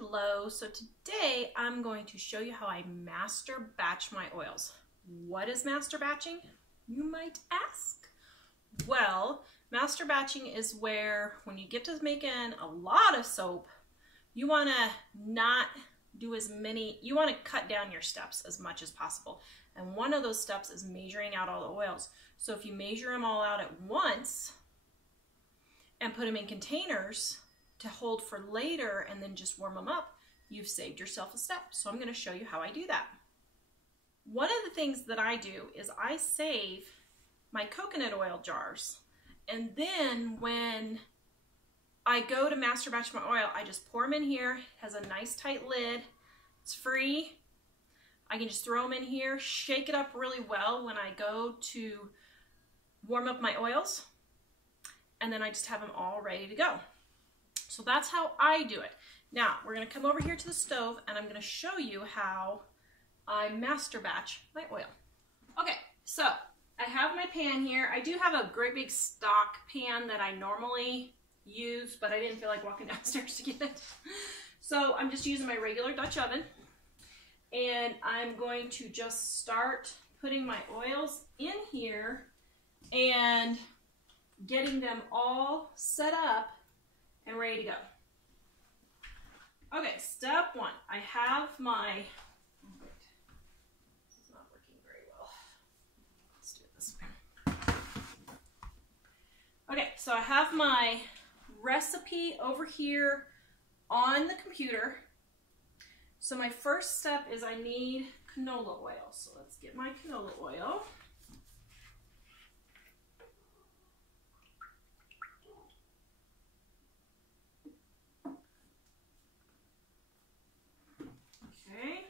Hello, so today I'm going to show you how I master batch my oils. What is master batching, you might ask? Well, master batching is where when you get to making a lot of soap, you want to not do as many, you want to cut down your steps as much as possible. And one of those steps is measuring out all the oils. So if you measure them all out at once and put them in containers to hold for later and then just warm them up, you've saved yourself a step. So I'm going to show you how I do that. One of the things that I do is I save my coconut oil jars, and then when I go to master batch my oil, I just pour them in here. It has a nice tight lid. It's free. I can just throw them in here, shake it up really well when I go to warm up my oils, and then I just have them all ready to go. So that's how I do it. Now, we're going to come over here to the stove, and I'm going to show you how I master batch my oil. Okay, so I have my pan here. I do have a great big stock pan that I normally use, but I didn't feel like walking downstairs to get it. So I'm just using my regular Dutch oven, and I'm going to just start putting my oils in here and getting them all set up and ready to go. Okay, step one. I have my, oh wait, this is not working very well. Let's do it this way. Okay, so I have my recipe over here on the computer. So my first step is I need canola oil. So let's get my canola oil. Okay.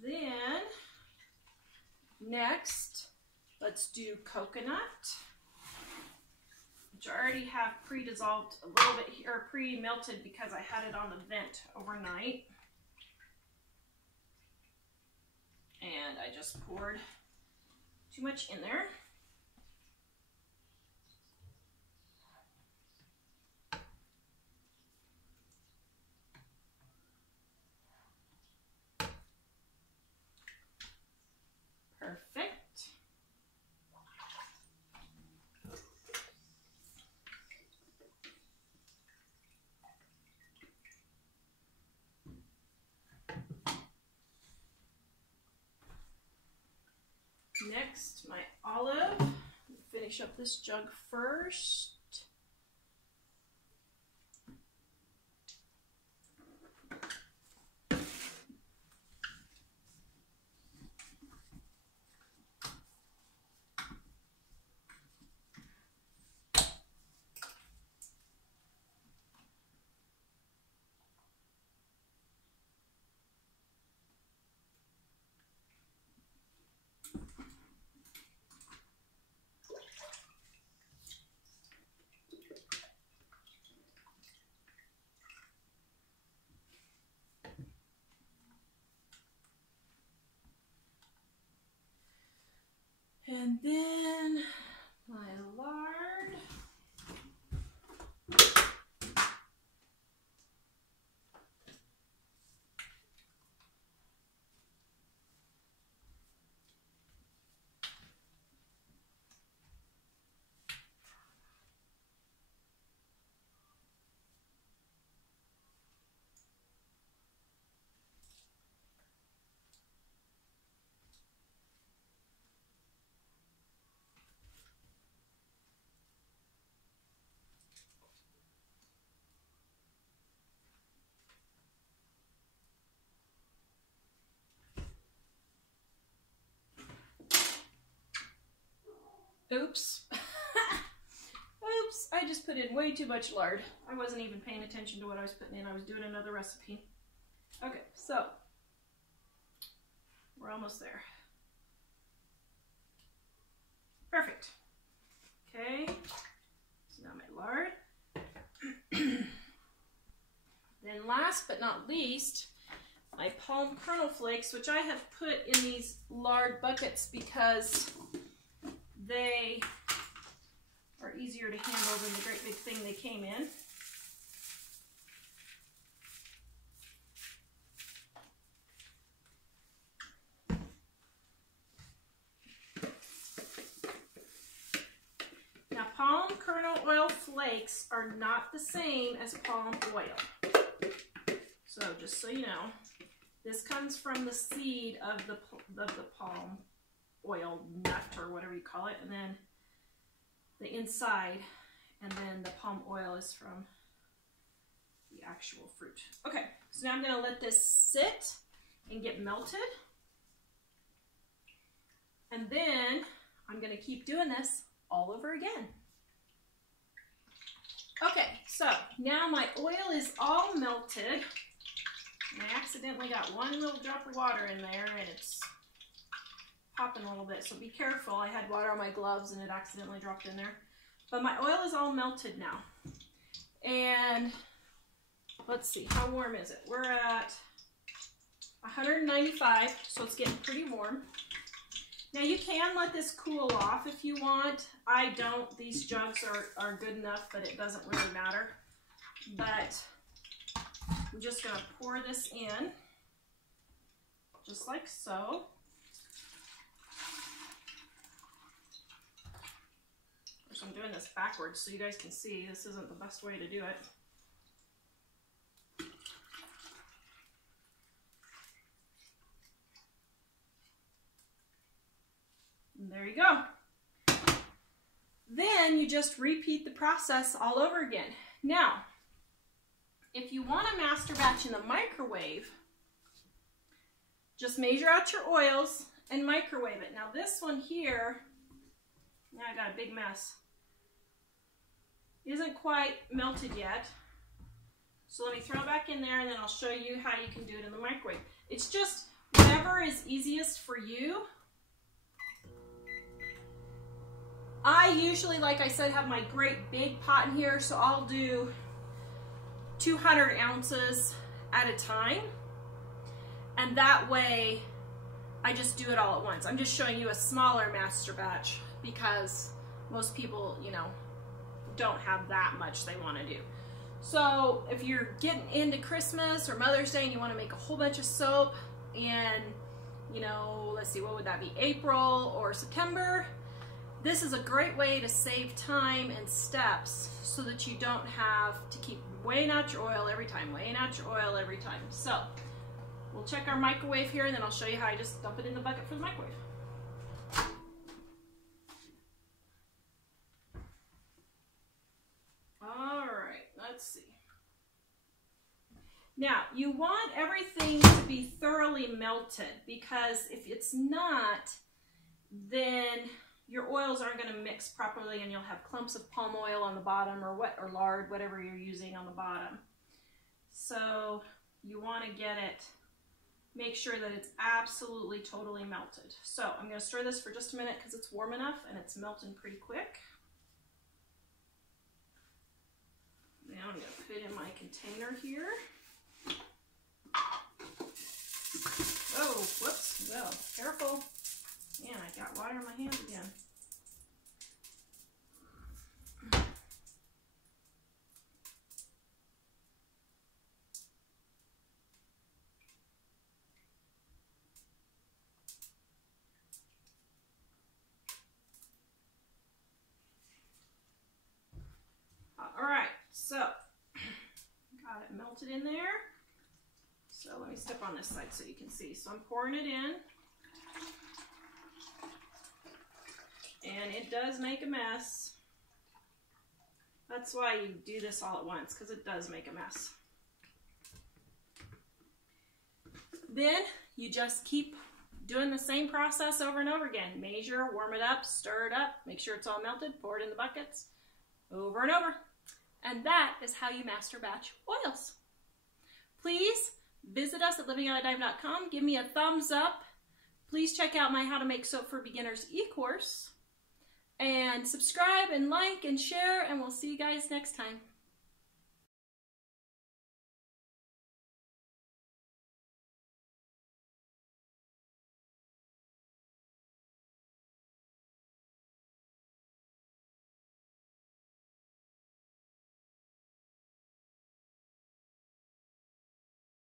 Then, next, let's do coconut, which I already have pre-dissolved a little bit here, or pre-melted because I had it on the vent overnight. And I just poured too much in there. Perfect. Next, my olive. Finish up this jug first. And then my lard. Oops. Oops, I just put in way too much lard. I wasn't even paying attention to what I was putting in. I was doing another recipe. Okay, so we're almost there. Perfect. Okay, so now my lard. Then last but not least, my palm kernel flakes, which I have put in these lard buckets because they are easier to handle than the great big thing they came in. Now, palm kernel oil flakes are not the same as palm oil. So just so you know, this comes from the seed of the palm oil nut or whatever you call it, and then the inside, and then the palm oil is from the actual fruit. Okay, so now I'm going to let this sit and get melted, and then I'm going to keep doing this all over again. Okay, so now my oil is all melted, and I accidentally got one little drop of water in there, and it's popping a little bit, so be careful. I had water on my gloves and it accidentally dropped in there. But my oil is all melted now. And let's see, how warm is it? We're at 195, so it's getting pretty warm. Now you can let this cool off if you want. I don't. These jugs are good enough, but it doesn't really matter. But I'm just going to pour this in, just like so. I'm doing this backwards so you guys can see. This isn't the best way to do it. And there you go. Then you just repeat the process all over again. Now, if you want a master batch in the microwave, just measure out your oils and microwave it. Now this one here, now I got a big mess. Isn't quite melted yet. So let me throw it back in there, and then I'll show you how you can do it in the microwave. It's just whatever is easiest for you. I usually, like I said, have my great big pot in here, so I'll do 200 ounces at a time. And that way, I just do it all at once. I'm just showing you a smaller master batch because most people, you know, don't have that much they want to do. So if you're getting into Christmas or Mother's Day and you want to make a whole bunch of soap and, you know, let's see, what would that be, April or September, this is a great way to save time and steps so that you don't have to keep weighing out your oil every time, So we'll check our microwave here, and then I'll show you how I just dump it in the bucket for the microwave. All right, let's see. Now, you want everything to be thoroughly melted, because if it's not, then your oils aren't going to mix properly and you'll have clumps of palm oil on the bottom, or lard, whatever you're using on the bottom. So you want to make sure that it's absolutely totally melted. So I'm going to stir this for just a minute because it's warm enough and it's melting pretty quick. Now I'm going to put in my container here. Oh, whoops, well, careful. Man, I got water in my hand again. All right, so got it melted in there. So let me step on this side so you can see. So I'm pouring it in. And it does make a mess. That's why you do this all at once, because it does make a mess. Then you just keep doing the same process over and over again. Measure, warm it up, stir it up, make sure it's all melted, pour it in the buckets, over and over. And that is how you master batch oils. Please visit us at livingonadime.com. Give me a thumbs up. Please check out my How to Make Soap for Beginners e-course. And subscribe and like and share, and we'll see you guys next time.